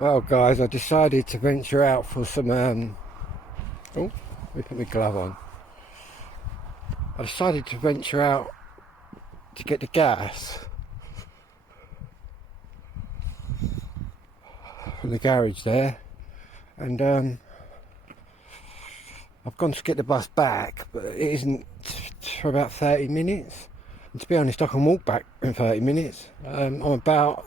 Well, guys, I decided to venture out for some. Oh, let me put my glove on. I decided to venture out to get the gas from the garage there, and I've gone to get the bus back, but it isn't for about 30 minutes. And to be honest, I can walk back in 30 minutes. I'm about.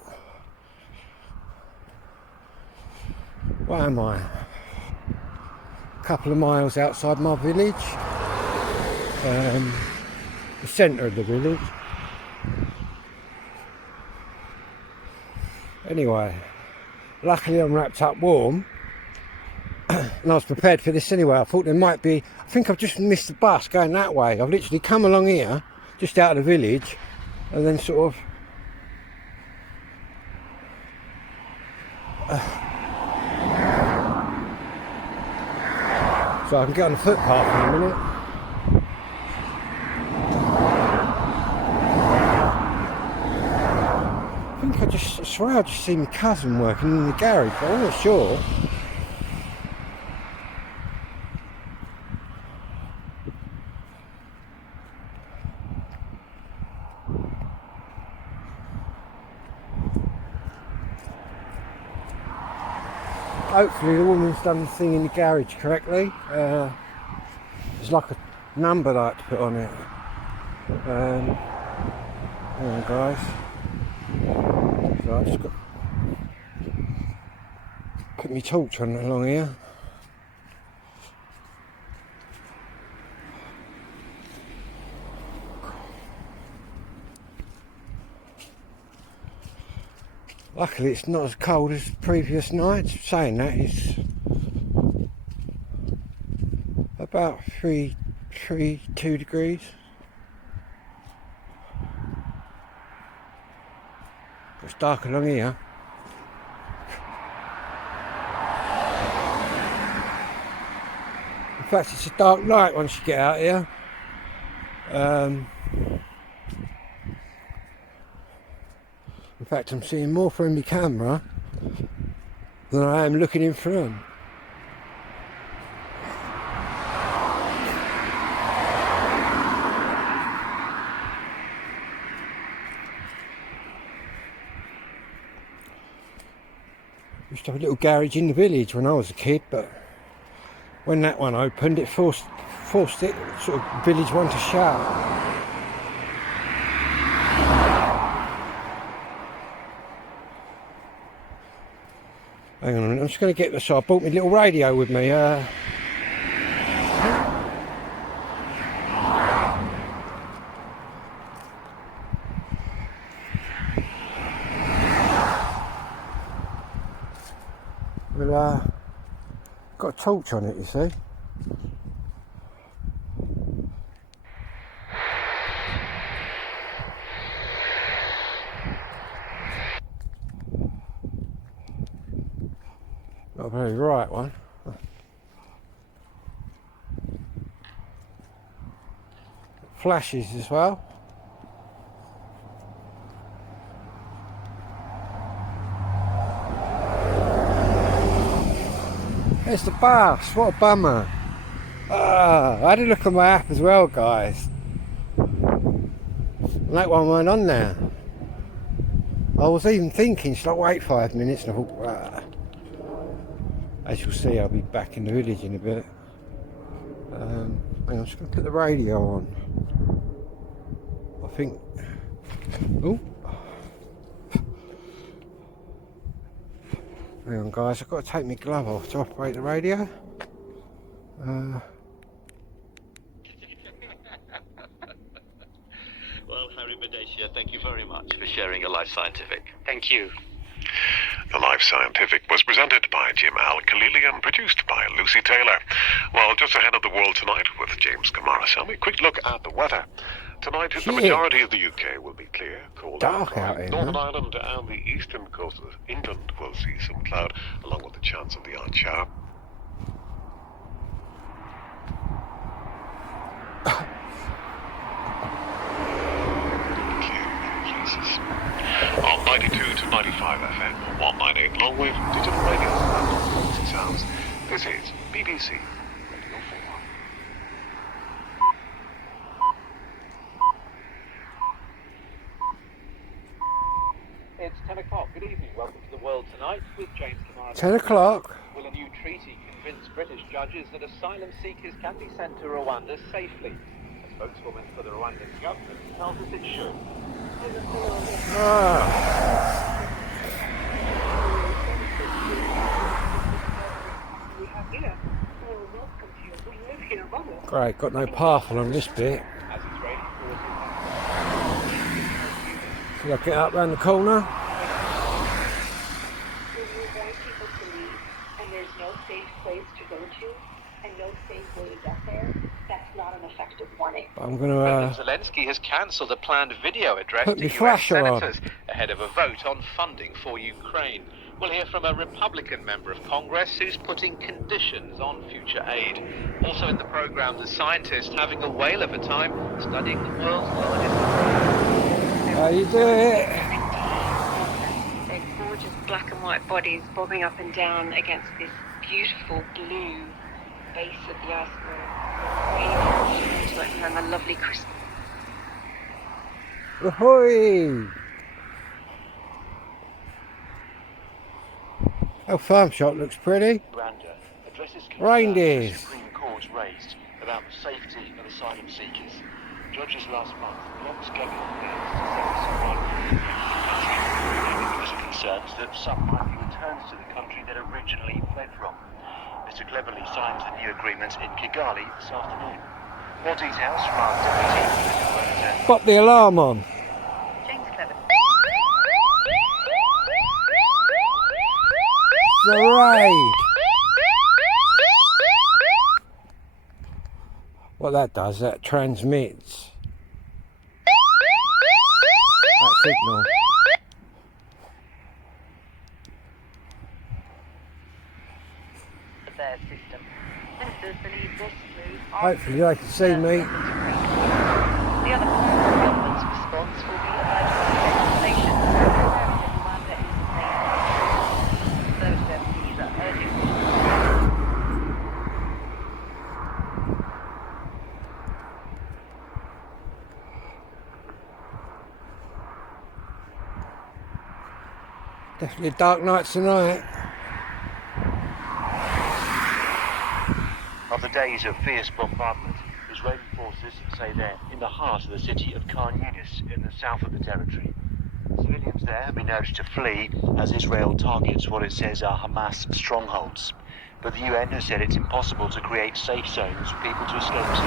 What am I? A couple of miles outside my village. The centre of the village. Anyway, luckily I'm wrapped up warm, and I was prepared for this anyway. I thought there might be. I think I've just missed the bus going that way. I've literally come along here, just out of the village, and then sort of. So I can get on the footpath in a minute. I swear I just seen my cousin working in the garage, but I'm not sure. Hopefully the woman's done the thing in the garage correctly. There's like a number that I had to put on it. Hang on, guys. So I've just got to put my torch on along here. Luckily it's not as cold as previous nights. Saying that, it's about 2 degrees. It's dark along here. In fact, it's a dark night once you get out here. In fact, I'm seeing more through my camera than I am looking in front. Used to have a little garage in the village when I was a kid, but when that one opened, it forced it sort of village one to shut. Hang on a minute, I'm just going to get this. So I brought my little radio with me. Well, got a torch on it, you see. Not a very bright one. Flashes as well. There's the bus, what a bummer. I had a look at my app as well, guys. That one weren't on there. I was even thinking, should I wait 5 minutes? And I thought, as you'll see, I'll be back in the village in a bit. Hang on, I'm just going to put the radio on. I think. Oh. Hang on, guys, I've got to take my glove off to operate the radio. Well, Harry Badeshia, thank you very much for sharing your Life Scientific. Thank you. The Life Scientific was presented by Jim Al-Khalili and produced by Lucy Taylor. Well, just ahead of the world tonight with James Kamarasamy, a quick look at the weather. Tonight, the majority of the UK will be clear, cold, dark out here. Northern Ireland and the eastern coast of England will see some cloud, along with the chance of the odd shower. On 92 to 95 FM, 198 longwave, digital radio, and sounds. This is BBC Radio 4. It's 10 o'clock. Good evening. Welcome to The World Tonight with James Kamara. 10 o'clock. Will a new treaty convince British judges that asylum seekers can be sent to Rwanda safely? A spokeswoman for the Rwandan government tells us it should. Great, got no parcel on this bit. As Israeli Shall I get up round the corner? People to leave, and there's no safe place to go to, and no safe way to get there, that's not an effective warning. I'm going to President Zelensky has cancelled a planned video address put to my US flasher on. senators ahead of a vote on funding for Ukraine. We'll hear from a Republican member of Congress who's putting conditions on future aid. Also in the programme, the scientist having a whale of a time studying the world's largest... How you do it? They're gorgeous black and white bodies bobbing up and down against this beautiful blue base of the iceberg. Raining into it, and then the lovely crisp. Ahoy! Oh, farm shop looks pretty. Rwanda addresses Reindeers. concerns the Supreme Court raised about the safety of asylum seekers. Judges last month blocked government plans to send someone to the country because of concerns that some might be returned to the country that originally fled from. Mr. Cleverly signs the new agreement in Kigali this afternoon. More details from our deputy editor. Pop the alarm on. James Clever. The raid. What that does, that transmits that signal. Their system. Ministers believe this move. Hopefully they can see me. The other part of the government's response will be emergency legislation. Rwanda is safe. Those MPs are urging. Definitely dark nights tonight. After days of fierce bombardment, Israeli forces say they're in the heart of the city of Khan Yunis in the south of the territory. Civilians there have been urged to flee as Israel targets what it says are Hamas strongholds. But the UN has said it's impossible to create safe zones for people to escape to.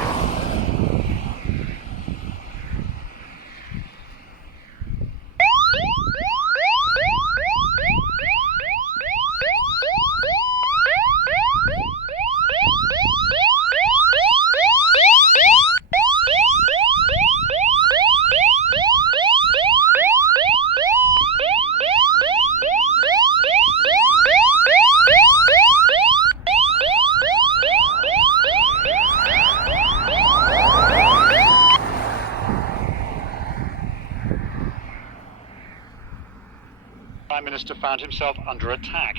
Prime Minister found himself under attack.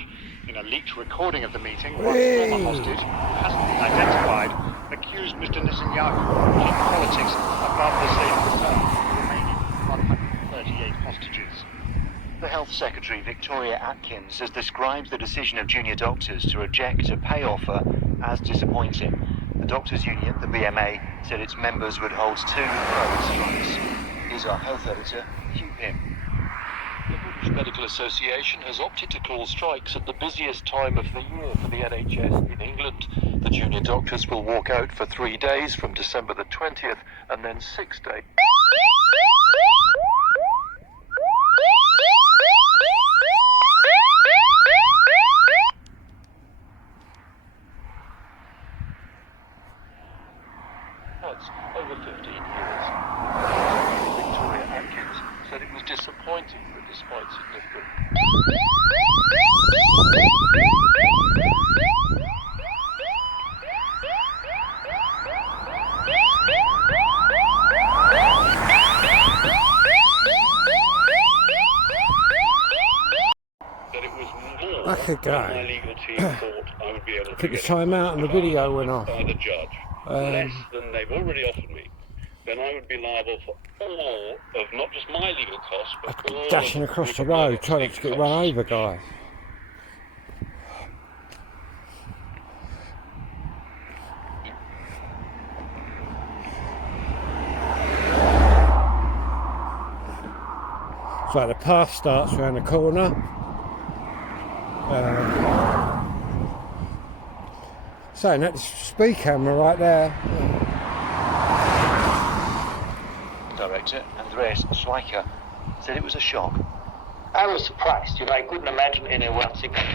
In a leaked recording of the meeting, one Hey. former hostage, who hasn't been identified, accused Mr. Netanyahu of putting politics above the safety of the remaining 138 hostages. The Health Secretary, Victoria Atkins, has described the decision of junior doctors to reject a pay offer as disappointing. The doctors' union, the BMA, said its members would hold 2 road strikes. Here's our health editor, Hugh Pym. The British Medical Association has opted to call strikes at the busiest time of the year for the NHS in England. The junior doctors will walk out for 3 days from December the 20th and then 6 days. That's over 15 years. Victoria Atkins said it was disappointing that despite significant... I could go. My legal team thought I would be able to Took the get time out and the video went off. by the judge less than they've already offered me, then I would be liable for all of not just my legal costs, but all Dashing of across the road, trying not to get run over, guys. So the path starts around the corner. Saying that, the speed camera right there. Director Andreas Schweiker said it was a shock. I was surprised. I couldn't imagine anyone thinking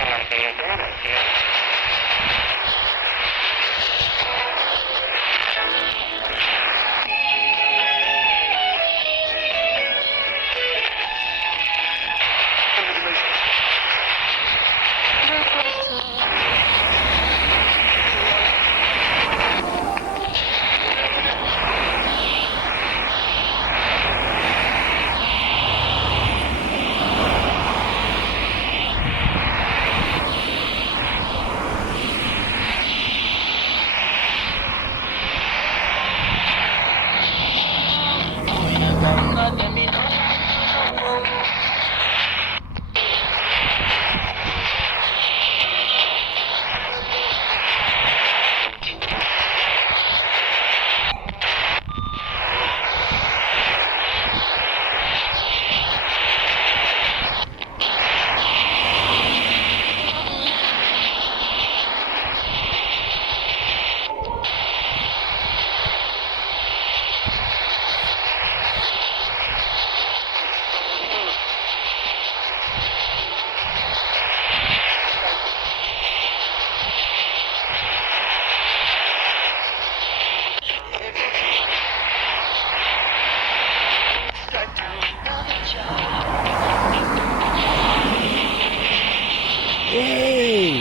Hey!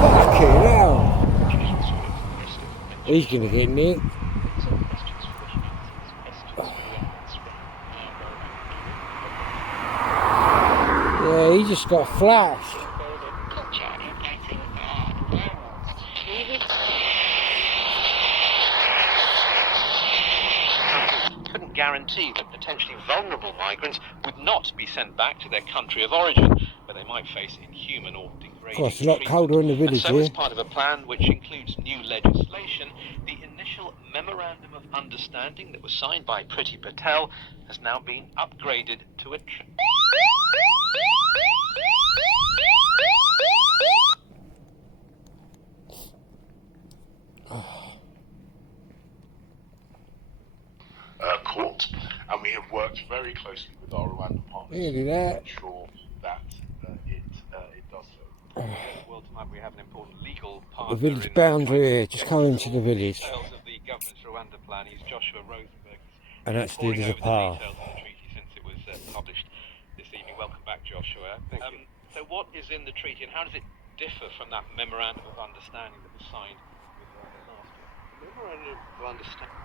Fucking hell! He's gonna get nicked. Yeah, he just got flashed. Couldn't guarantee that potentially vulnerable migrants would not be sent back to their country of origin, where they might face inhuman or degrading Of course, it's a lot treatment. colder in the And village so, as here. part of a plan which includes new legislation, the initial memorandum of understanding that was signed by Priti Patel has now been upgraded to a court, and we have worked very closely with our Rwandan partners Look at to that. ensure that it does so. Well, tonight we have an important legal The partner village in boundary the here, just come into the village. details of the government's Rwanda plan. He's Joshua Rosenberg. And that's Poring there's a over the path. details of the treaty since it was published this evening. Welcome back, Joshua. Thank you. So what is in the treaty and how does it differ from that memorandum of understanding that was signed with Rwanda last year? The memorandum of understanding.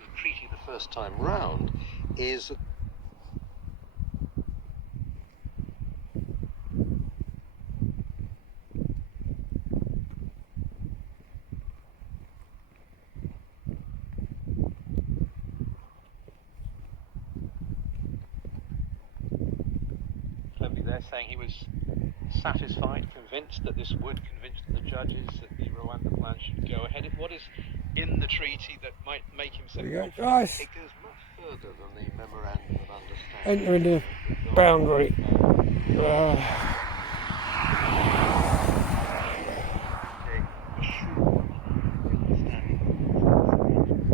The treaty the first time round is They're saying he was satisfied, convinced that this would convince the judges that the Rwanda plan should go ahead. What is in the treaty that might make him so There we go, confident? guys. it goes much further than the memorandum of understanding. Entering the boundary.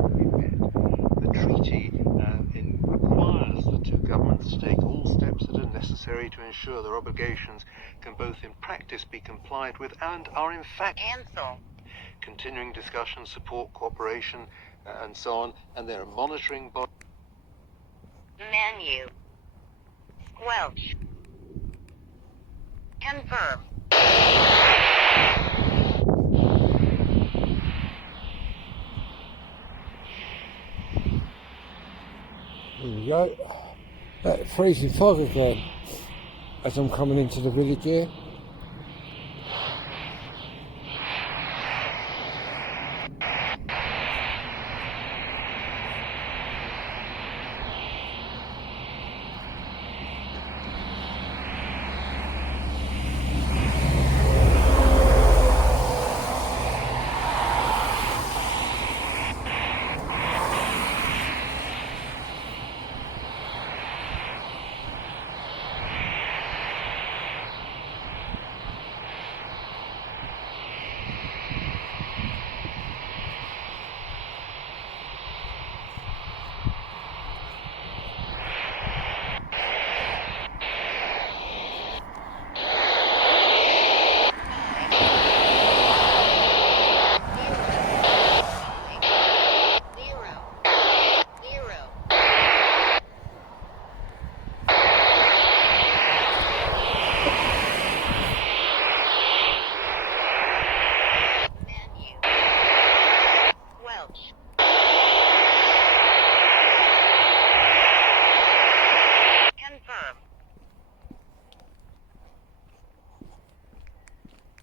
The treaty requires the two governments to take all steps that are necessary to ensure their obligations can both in practice be complied with and are in fact continuing discussions, support, cooperation, and so on, and there are monitoring bodies. Menu. Squelch. Confirm. Here we go. That freezing fog again as I'm coming into the village here.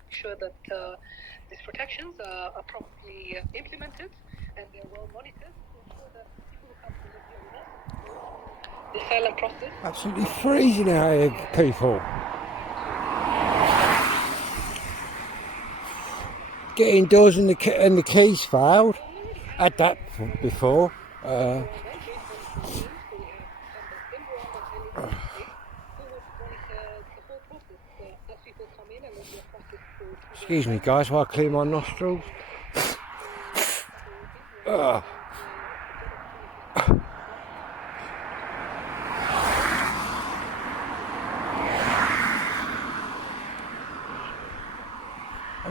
Sure that these protections are properly implemented and they're well monitored to ensure that people who come to live here with us, the asylum process. Absolutely freezing out here, people. Get indoors and the keys failed. Had that before. Excuse me guys while I clear my nostrils. I'm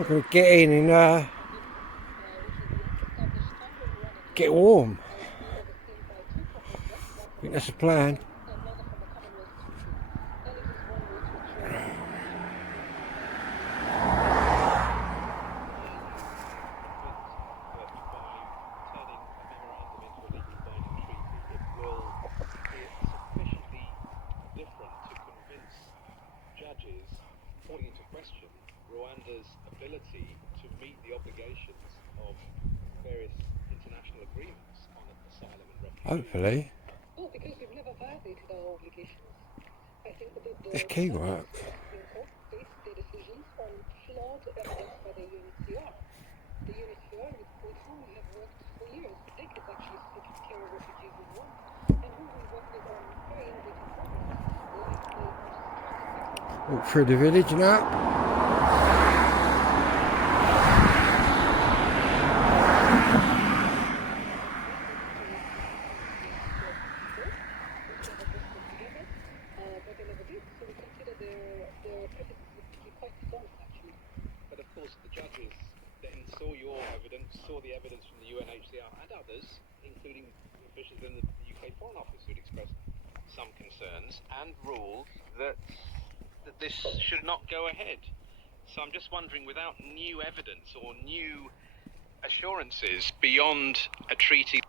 going to get in and get warm. I think that's the plan. Calling into question Rwanda's ability to meet the obligations of various international agreements on asylum and refugee. Hopefully. Well, because we've never violated our obligations. I think that This key works. based their decisions on flawed evidence by the UNHCR. The UNHCR, with whom we have worked for years, for decades actually, taking care of refugees in Rwanda, and whom we work with on very innovative programs. Walk through the village now. But of course the judges then saw your evidence, saw the evidence from the UNHCR and others, including officials in the UK Foreign Office who'd expressed some concerns, and ruled that this should not go ahead. So I'm just wondering, without new evidence or new assurances beyond a treaty.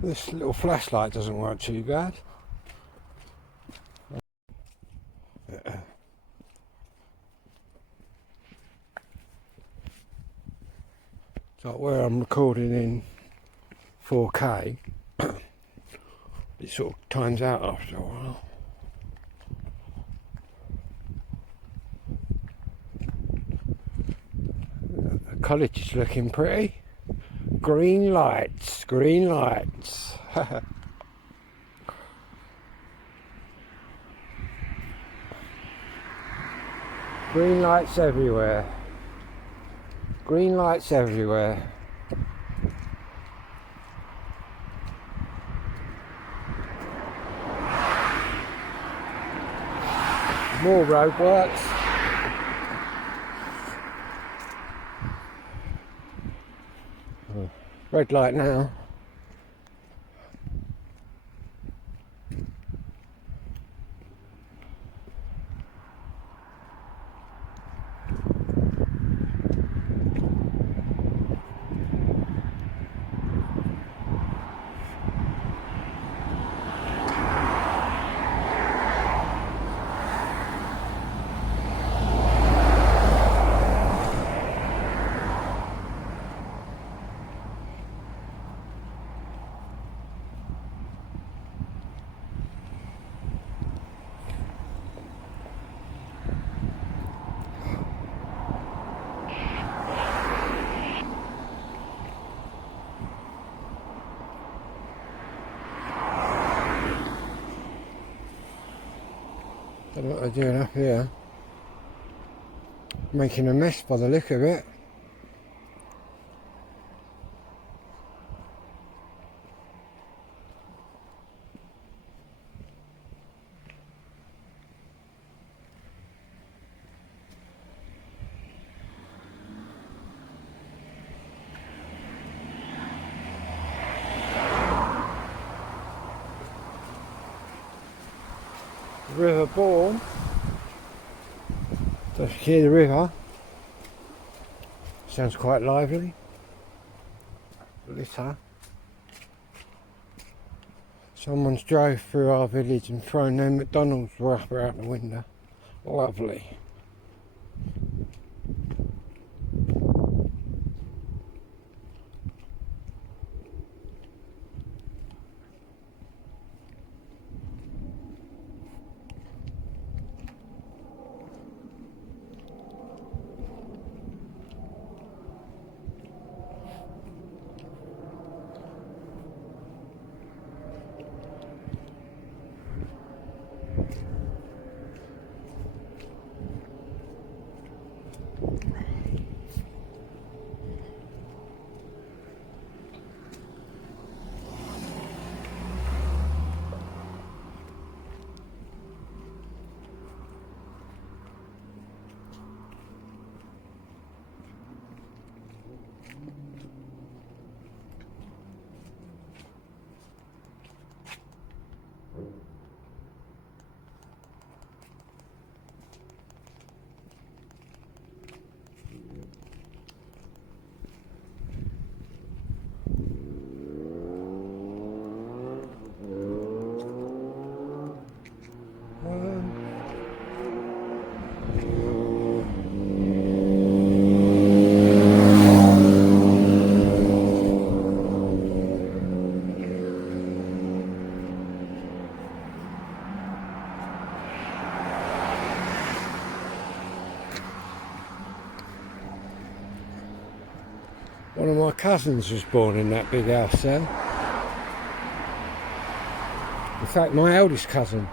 This little flashlight doesn't work too bad. Like where I'm recording in 4K, it sort of times out after a while. The college is looking pretty. Green lights, green lights. Green lights everywhere. Green lights everywhere. More roadworks. Oh, red light now. Don't know what they're doing up here. Making a mess by the look of it. River Bourne. So if you hear the river, sounds quite lively. Litter. Someone's drove through our village and thrown their McDonald's wrapper out the window. Lovely. One of my cousins was born in that big house there. In fact, my eldest cousin.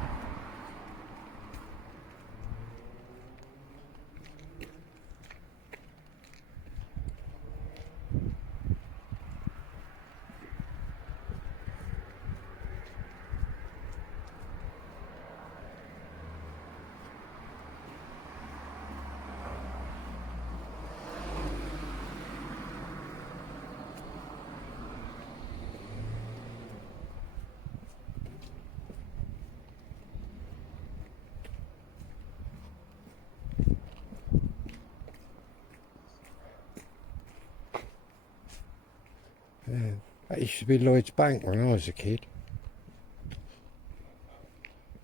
Yeah, that used to be Lloyd's Bank when I was a kid.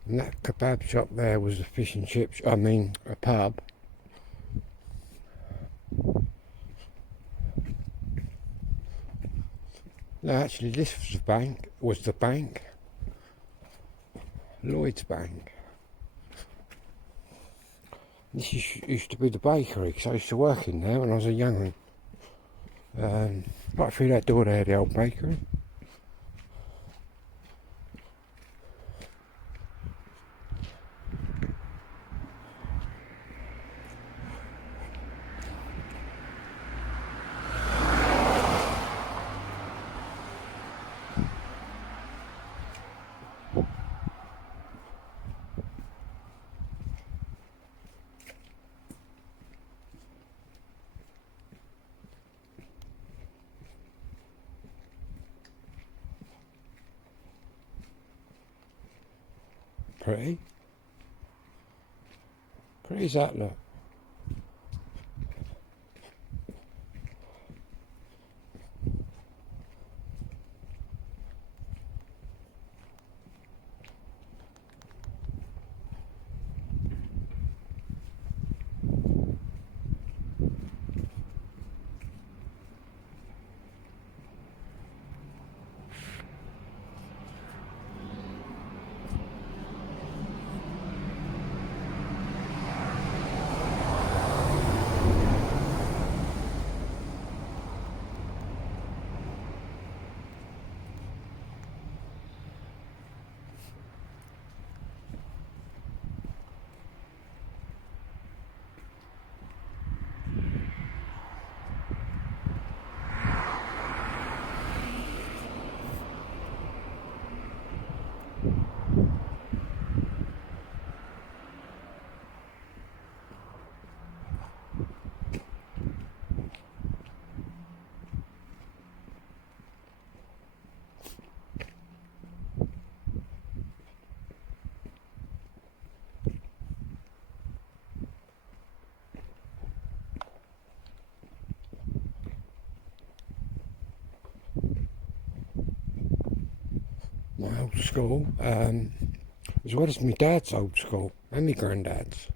And that kebab shop there was a fish and chips, a pub. No, actually, this was the bank. Lloyd's Bank. This used to be the bakery, because I used to work in there when I was a young one. Right through that door there, the old bakery. Pretty. Pretty as that, look. My old school, as well as my dad's old school, and my granddad's,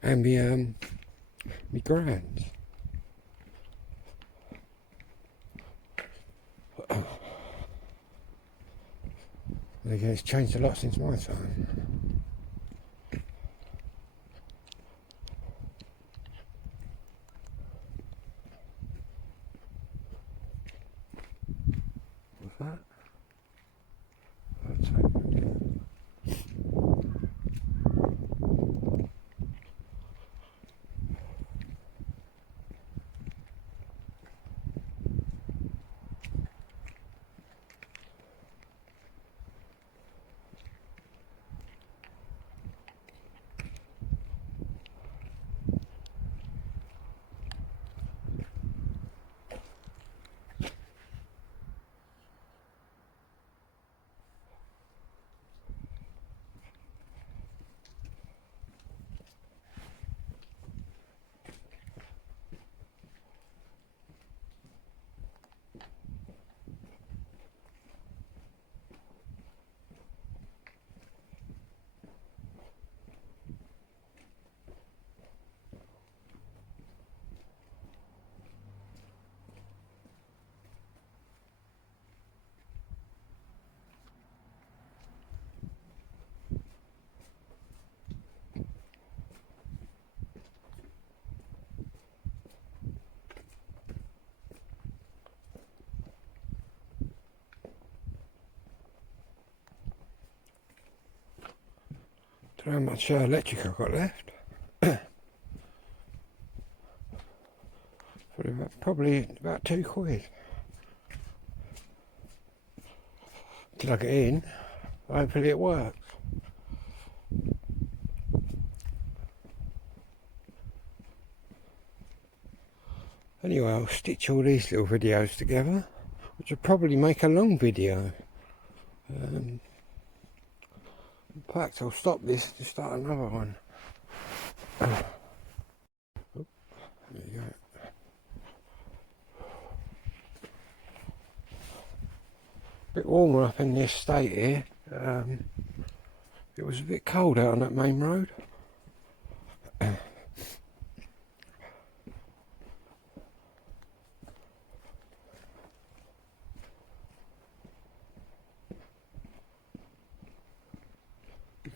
and my grand's. Again, it's changed a lot since my time. What's that? That's it. Don't know how much electric I've got left. Probably about £2. Plug it in, hopefully it works. Anyway, I'll stitch all these little videos together, which will probably make a long video. In fact, I'll stop this to start another one. There you go. Bit warmer up in the estate here. It was a bit cold out on that main road.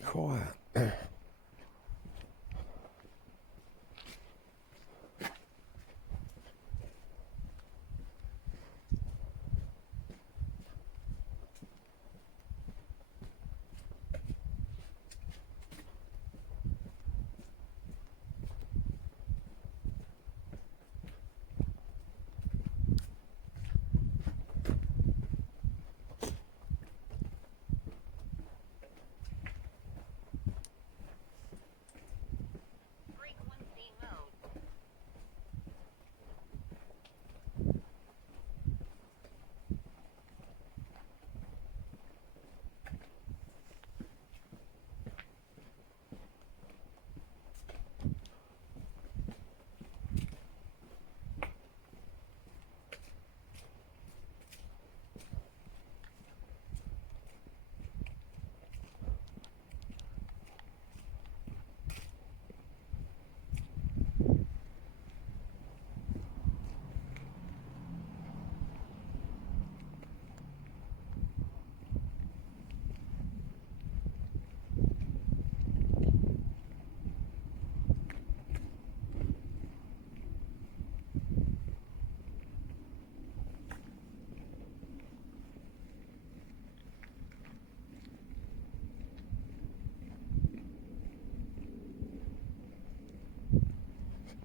quiet.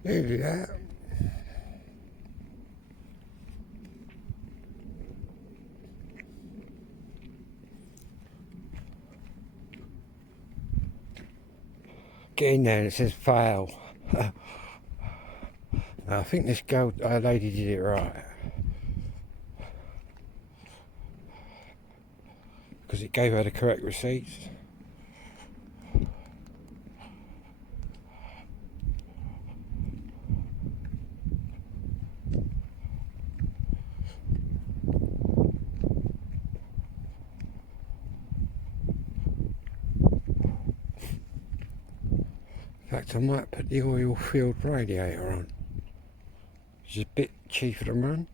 Maybe that. Get in there and it says fail. I think this girl, lady did it right. Because it gave her the correct receipts. In fact, I might put the oil-filled radiator on. It's a bit cheaper to run.